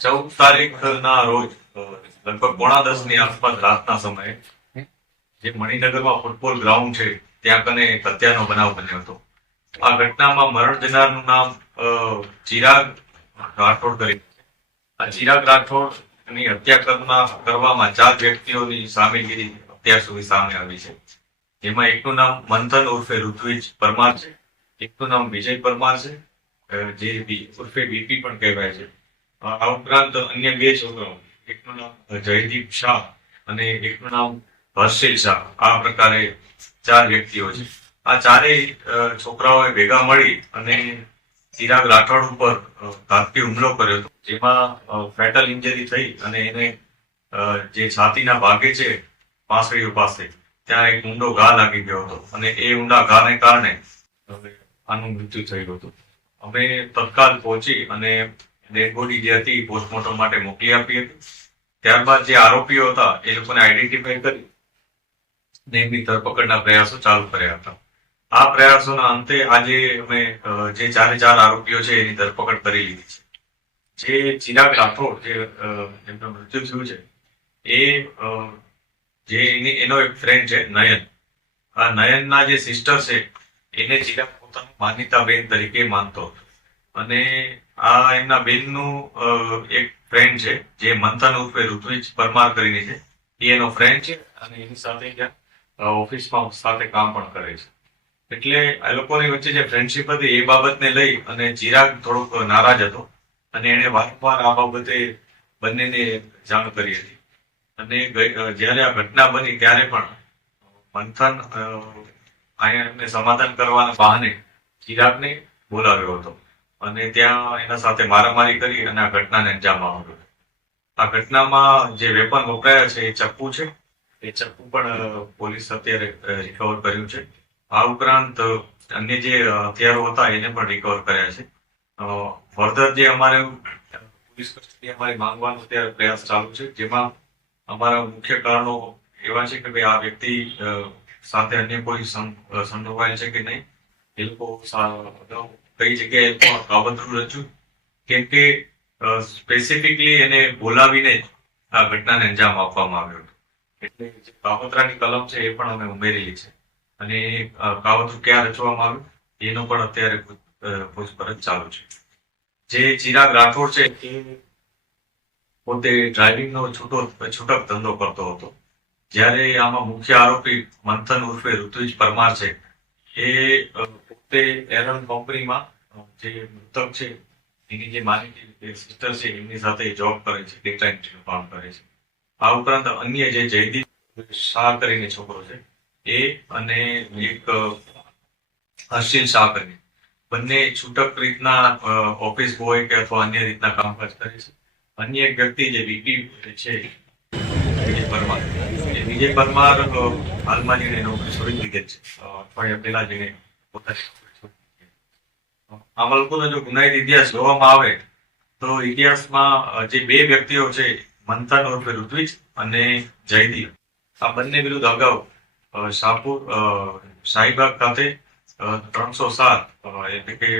ચૌદ તારીખ ના રોજ લગભગ પોણા દસની આસપાસ રાતના સમયે જે મણિનગરમાં ફૂટબોલ ગ્રાઉન્ડ છે ત્યાં કને હત્યાનો બનાવ બન્યો હતો. આ ઘટનામાં મરણ જનારનું નામ ચિરાગ રાઠોડ કરી. આ ચિરાગ રાઠોડની હત્યા કરવામાં ચાર વ્યક્તિઓની સામેગીરી અત્યાર સુધી સામે આવી છે. જેમાં એકનું નામ મંથન ઉર્ફે ઋત્વિજ પરમાર છે. એકનું નામ વિજય પરમાર છે જે ઉર્ફે બીપી પણ કહેવાય છે. આ ઉપરાંત અન્ય બે છોકરાઓ, એકનું નામ જયદીપ શાહ અને એકનું નામ હર્ષિલ શાહ. આ પ્રકારે ચાર વ્યક્તિઓ છે. આ ચારેય છોકરાઓએ ભેગા મળી અને ચિરાગ રાઠોડ ઉપર ઘાતકી હુમલો કર્યો હતો. જેમાં ફેટલ ઇન્જરી થઈ અને એને જે છાતીના ભાગે છે પાંસળીઓ પાસે ત્યાં એક ઊંડો ઘા લાગી ગયો હતો અને એ ઊંડા ઘાને કારણે આનું મૃત્યુ થયું હતું. અમે તત્કાલ પહોંચી અને ડેડ બોડી જે હતી પોસ્ટમોર્ટમ માટે મોકલી આપી હતી. ત્યારબાદ જે આરોપીઓ હતા, એ લોકોને આઈડેન્ટિફાઈ કરી ને એમની ધરપકડના પ્રયાસો ચાલુ કર્યા હતા. આ પ્રયાસોના અંતે આજે અમે જે ચારે ચાર આરોપીઓ છે, એની ધરપકડ કરી લીધી છે. જે ચિરાગ રાઠોડ, જે એમનું મૃત્યુ થયું છે, એ જે એની, એનો એક ફ્રેન્ડ છે, નયન. આ નયનના જે સિસ્ટર છે, એને ચિરાગ પોતાનું માન્યતા બેન તરીકે માનતો અને આ એમના બેનનું એક ફ્રેન્ડ છે, જે મંથન ઉર્ફે ઋત્વિજ પરમાર કરીને છે. એ એનો ફ્રેન્ડ છે અને એની સાથે ઓફિસમાં સાથે કામ પણ કરે છે. એટલે આ લોકોની વચ્ચે જે ફ્રેન્ડશિપ હતી એ બાબતને લઈ અને ચિરાગ થોડોક નારાજ હતો અને એણે વારંવાર આ બાબતે બંનેને જાણ કરી હતી. અને જ્યારે આ ઘટના બની ત્યારે પણ મંથન અહીંયા સમાધાન કરવાના બહાને ચિરાગને બોલાવ્યો હતો. અને ત્યાં એના સાથે મારામારી કરી અને આ ઘટનાને અંજામ આવ્યો આ ઘટનામાં જે વેપન વપરાયા છે એ ચપ્પુ છે. એ ચપ્પુ પણ પોલીસ અત્યારે રિકવર કર્યું છે. આ ઉપરાંત અન્ય જે હથિયારો હતા એને પણ રિકવર કર્યા છે. ફર્ધર જે અમારે, પોલીસ કસ્ટડી અમારે માંગવાનો અત્યારે પ્રયાસ ચાલુ છે, જેમાં અમારા મુખ્ય કારણો એવા છે કે ભાઈ આ વ્યક્તિ સાથે અન્ય કોઈ સંડોવાયેલ છે કે નહીં? એ લોકો કઈ જગ્યાએ કાવતરું રચ્યું? કેમ કે સ્પેસિફિકલી એને બોલાવીને આ ઘટનાને અંજામ આપવામાં આવ્યો હતો. એટલે જે કાવતરાની કલમ છે એ પણ અમે ઉમેરેલી છે. અને કાવતરું ક્યાં રચવામાં આવ્યું? એનો પણ અત્યારે પૂછપરછ ચાલુ છે. જે ચિરાગ રાઠોડ છે એ પોતે ડ્રાઇવિંગનો છૂટો, છૂટક ધંધો કરતો હતો. જ્યારે આમાં મુખ્ય આરોપી મંથન ઉર્ફે ઋતુજ પરમાર છે, એ પોતે એરન કંપનીમાં જે મૃતક છે, એની જે માની સિસ્ટર છે, એમની સાથે જોબ કરે છે ડેટા કામ કરે છે. આ ઉપરાંત અન્ય જે જયદીપ શાહ કરીને છોકરો છે, એ અને એક હર્ષિલ શાહ કરીને. બંને છૂટક રીતના ઓફિસ બોય કે અથવા અન્ય રીતના કામકાજ કરે છે. અન્ય એક વ્યક્તિ જે વીપી છે વિજય પરમાર. વિજય પરમાર હાલમાં જેને નોકરી છોડી દીધેલ છે. અઠવાડિયા પહેલા જેને પોતાની દીધી. આમાં લોકોનો જો ગુનાહિત ઇતિહાસ જોવામાં આવે, તો ઇતિહાસમાં જે બે વ્યક્તિઓ છે, મંથન ઉર્ફે ઋત્વિજ અને જયદીપ, આ બંને વિરુદ્ધ અગાઉ શાહપુર શાહીબાગ ખાતે ત્રણસો સાત એટલે કે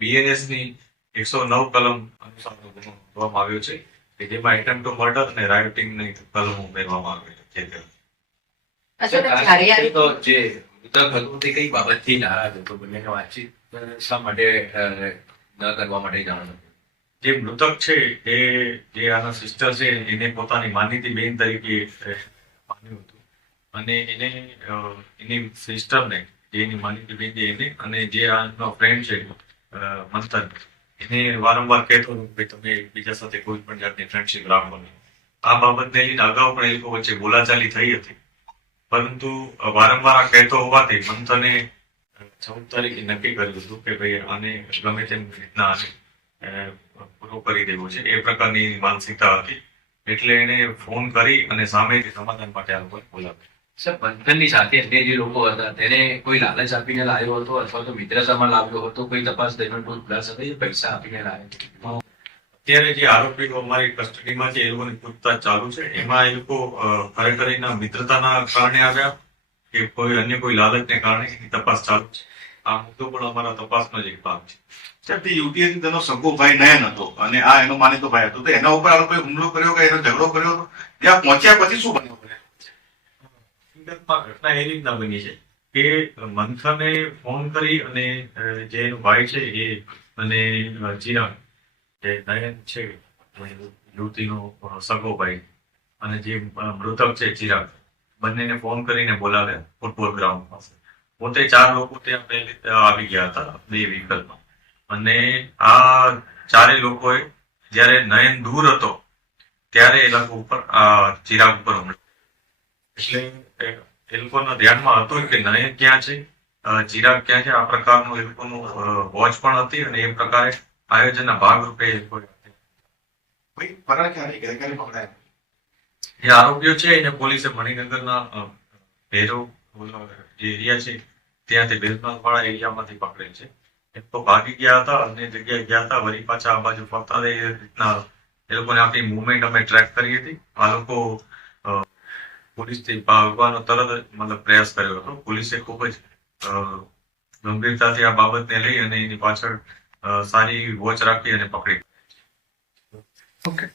બીએનએસની એકસો નવ કલમ અનુસાર ગુનો આવ્યો છે. કે જેમાં એટેમ્પ ટુ મર્ડર ને રાયોટિંગની કલમ ઉમેરવામાં આવી છે જે તે. જે મૃતક હતું તે કઈ બાબતથી નારાજ હતો બંનેને વાતચીત શા માટે ન કરવા માટે જાણ જે મૃતક છે એ જે આના સિસ્ટર છે એને પોતાની માનીતી બેન તરીકે માન્યું હતું અને એને એની સિસ્ટરને જે એની માનીતી બેન છે એને અને જે આનો ફ્રેન્ડ છે મંથન એને વારંવાર કહેતો હતો કે તમે એકબીજા સાથે કોઈ પણ જાતની ફ્રેન્ડશીપ રાખો નહીં. આ બાબતને લઈને અગાઉ પણ એ લોકો વચ્ચે બોલાચાલી થઈ હતી. પરંતુ વારંવાર આ કહેતો હોવાથી મંથને ચૌદ તારીખે નક્કી કર્યું હતું કે ભાઈ આને ગમે તેમ રીતના આને પૂરો કરી દેવો છે. એ પ્રકારની માનસિકતા હતી. એટલે એને ફોન કરી અને સામેથી સમાધાન માટે આ લોકોને બોલાવ્યા. બંધનની સાથે અન્ય જે લોકો હતા તેને કોઈ લાલચ આપીને લાવ્યો હતો અથવા તો મિત્રતામાં લાવ્યો હતો? કોઈ તપાસ દરમિયાન કોઈ ખુલાસા થઈ પૈસા આપીને લાવ્યો અત્યારે જે આરોપીઓ અમારી કસ્ટડીમાં છે એ લોકોની પૂછતાછ ચાલુ છે. એમાં એ લોકો ખરેખર એના મિત્રતાના કારણે આવ્યા કે કોઈ અન્ય કોઈ લાલચને કારણે એની તપાસ ચાલુ છે? આ મુદ્દો પણ અમારા તપાસનો જ એક ભાગ છે. સાહેબ તે યુટીએથી તેનો સગો ભાઈ નયન હતો અને આ એનો માનીતો ભાઈ હતો. તો એના ઉપર આરોપી હુમલો કર્યો કે એનો ઝઘડો કર્યો હતો? ત્યાં પહોંચ્યા પછી શું બન્યું? હકીકતમાં ઘટના એ રીતના બની છે. કે મંથને ફોન કરી અને જે એનો ભાઈ છે એ અને જીના જે નયન છે યુવતીનો સગો ભાઈ અને જે મૃતક છે ચિરાગ, બંનેને ફોન કરીને બોલાવ્યા ફૂટબોલ ગ્રાઉન્ડ પાસે. પોતે ચાર લોકો ત્યાં પહેલી આવી ગયા હતા, બે વ્હીકલમાં. અને આ ચારે લોકોએ જ્યારે નયન દૂર હતો, ત્યારે એ લોકો ઉપર ચિરાગ ઉપર હુમલો એટલે એ- લોકોના ધ્યાનમાં હતું કે નયન ક્યાં છે? ચિરાગ ક્યાં છે? આ પ્રકારનું એ લોકોનું વોચ પણ હતી અને એ પ્રકારે આયોજનના ભાગરૂપે એ લોકોએ જે આરોપીઓ છે એને પોલીસે મણિનગરના ભેરો જે એરિયા છે ત્યાંથી બેલનાથ વાળા એરિયામાંથી પકડેલ છે. એક તો ભાગી ગયા હતા અન્ય જગ્યાએ ગયા હતા વળી પાછા આ બાજુ ફરતા. એ રીતના એ લોકોને આપણી મુવમેન્ટ અમે ટ્રેક કરી હતી. આ લોકો પોલીસથી ભાગવાનો તરત મતલબ પ્રયાસ કર્યો હતો. પોલીસે ખૂબ જ ગંભીરતાથી આ બાબતને લઈ અને એની પાછળ સારી વોચ રાખી અને પકડી. ઓકે